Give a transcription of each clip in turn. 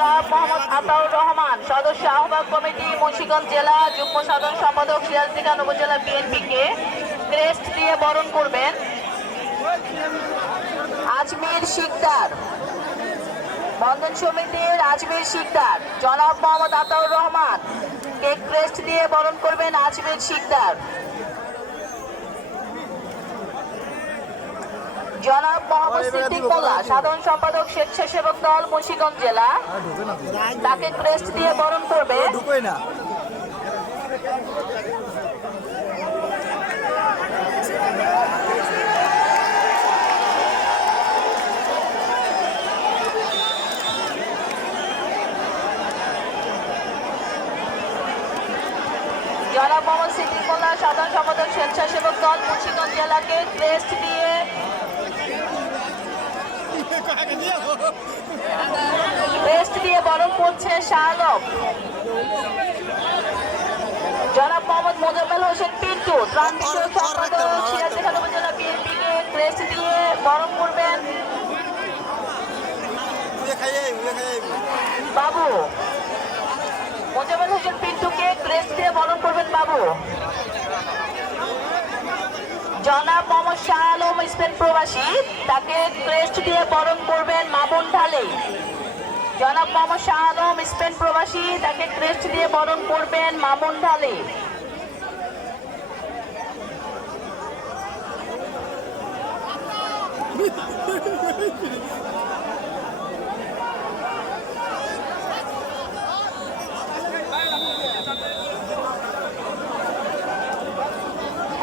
মোহাম্মদ আতাউর রহমান, সদস্য আহ্বায়ক কমিটি, মুন্সিগঞ্জ জেলা যুগ্ম সাধারণ সম্পাদক সিরাজদিখান উপজেলা বিএনপিকে ক্রেস্ট দিয়ে বরণ করবেন। আজমির শিকদার, বন্ধন সমিতির আজমির শিকদার, জনাব মোহাম্মদ আতাউর রহমান কে ক্রেস্ট দিয়ে বরণ করবেন আজমির শিকদার। জনাব মোহাম্মদ সিদ্দিক মোল্লা সাধারণ সম্পাদক স্বেচ্ছাসেবক দল মুন্সিগঞ্জ জেলা। তাকে ক্রেস্ট দিয়ে বরণ করবে। জনাব মোহাম্মদ সিদ্দিক মোল্লা সাধারণ সম্পাদক স্বেচ্ছাসেবক দল মুন্সিগঞ্জ জেলাকে ক্রেস্ট দিয়ে ক্রেস্ট দিয়ে বরণ করছে শাহ আলম জনাব মোহাম্মদ মোজাম্মেল হোসেন পিন্টু, ত্রাণ ক্রেস্ট দিয়ে বরণ করবেন বাবু। মোজাম্মেল হোসেন পিন্টুকে ক্রেস্ট দিয়ে বরণ করবেন বাবু। জনাব মোহাম্মদ শাহ আলম স্পেন প্রবাসী, তাকে ক্রেস্ট দিয়ে বরণ করবেন মামুন ঢালে। জনাব মোহাম্মদ শাহ আলম স্পেন প্রবাসী, তাকে ক্রেস্ট দিয়ে বরণ করবেন মামুন ঢালে।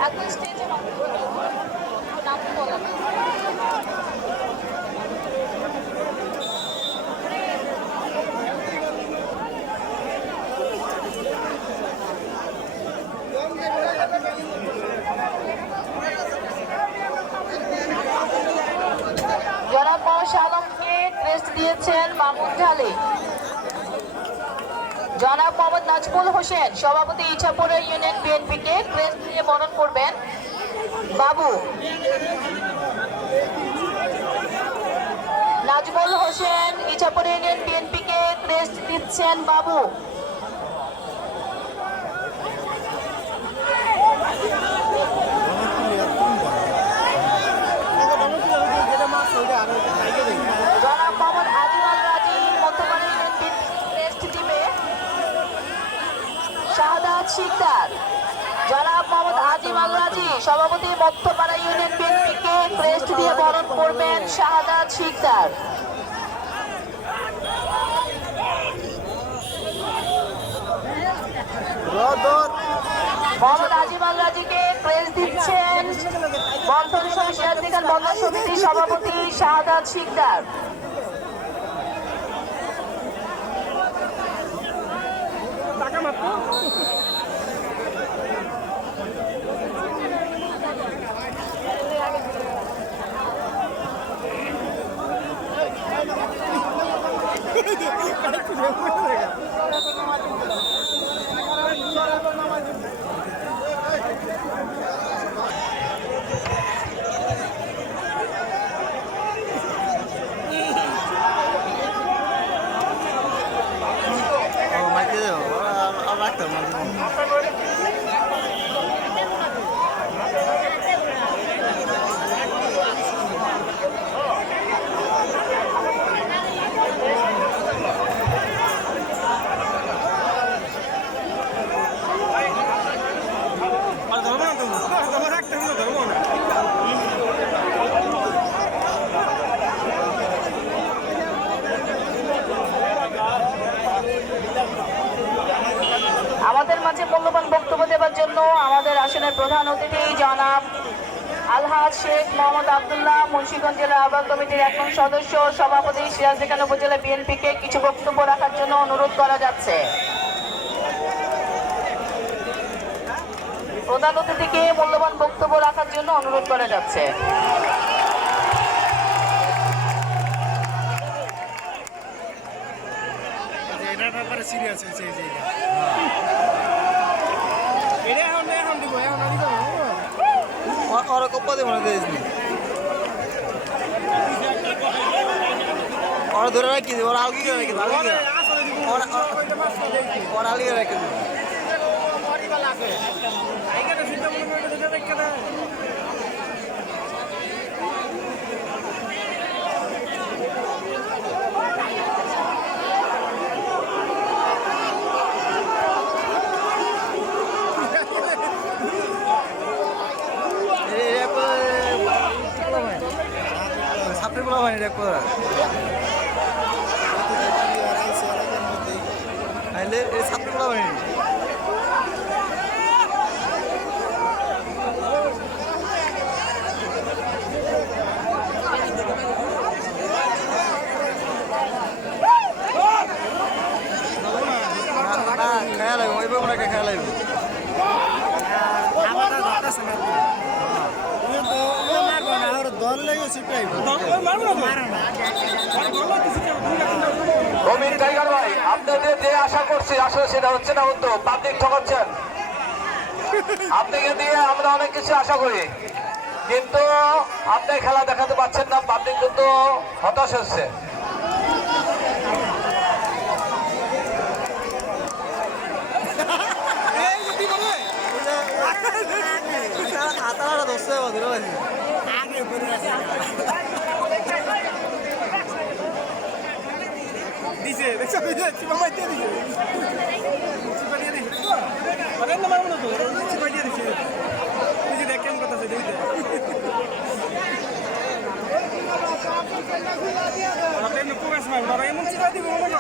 এখন স্টেজে নাম বলেন জনাব মোহাম্মদ আলমকে ক্রেস্ট দিয়েছেন মামুন ঢালে। জনাব মোহাম্মদ নাজমুল হোসেন, সভাপতি ইছাপুরা ইউনিয়ন বিএনপিকে ক্রেস্ট দিয়ে বরণ করবেন। বাবু। নাজমুল হোসেন ইছাপুরা ইউনিয়ন বিএনপিকে ক্রেস্ট দিচ্ছেন বাবু। মোহাম্মদ জনাব মোহাম্মদ আজিম আল সভাপতি মধ্যপাড়া ইউনিয়ন বিএনপিকে ক্রেস্ট দিয়ে বরণ করবেন শাহাদাত শিকদার। মোহাম্মদ আজিম আল রাজিকে ক্রেস্ট দিচ্ছেন বন্ধন সিরাজদিখান বন্ধন সমিতির সভাপতি শাহাদাত শিকদার। মাইকে Vai, vai, vai, vai, আমাদের মাঝে মূল্যবান বক্তব্য দেওয়ার জন্য আমাদের আসনের প্রধান অতিথি জনাব আলহাজ শেখ মোহাম্মদ আবদুল্লাহ মুন্সিগঞ্জ জেলা আহ্বায়ক কমিটির একজন সদস্য, সভাপতি সিরাজদিখান উপজেলা বিএনপিকে কিছু বক্তব্য রাখার জন্য অনুরোধ করা যাচ্ছে। প্রধান অতিথিকে মূল্যবান বক্তব্য রাখার জন্য অনুরোধ করা যাচ্ছে। সিরিয়াস এই জায়গা এটা এখন এখন দিব এখন আমি দেবো ওরা কপ্পা দিয়ে মনে দিয়েছি। ওরা ধরে রাখি দিবে, ওরা আলগি করে রাখি দিবে। আলগি করে ওরা ওরা আলগি রেপ করা। আইলে এই ছাত্রী বলা লেগে টাইগার ভাই আপনাদের যে আশা করছি আসলে সেটা হচ্ছে না কিন্তু পাবলিক ঠকাচ্ছেন আপনাকে দিয়ে আমরা অনেক কিছু আশা করি কিন্তু আপনি খেলা দেখাতে পারছেন না পাবলিক কিন্তু হতাশ হচ্ছে দোষে ধরে দিছে দেখছ? চিপা মাই দিয়ে দিছে। চিপা দিয়ে দিছে। আরে না মারবো না তো। চিপা দিয়ে দিছে। দিছে দেখ কেমন কথা আছে এমন চিপা দিব মনে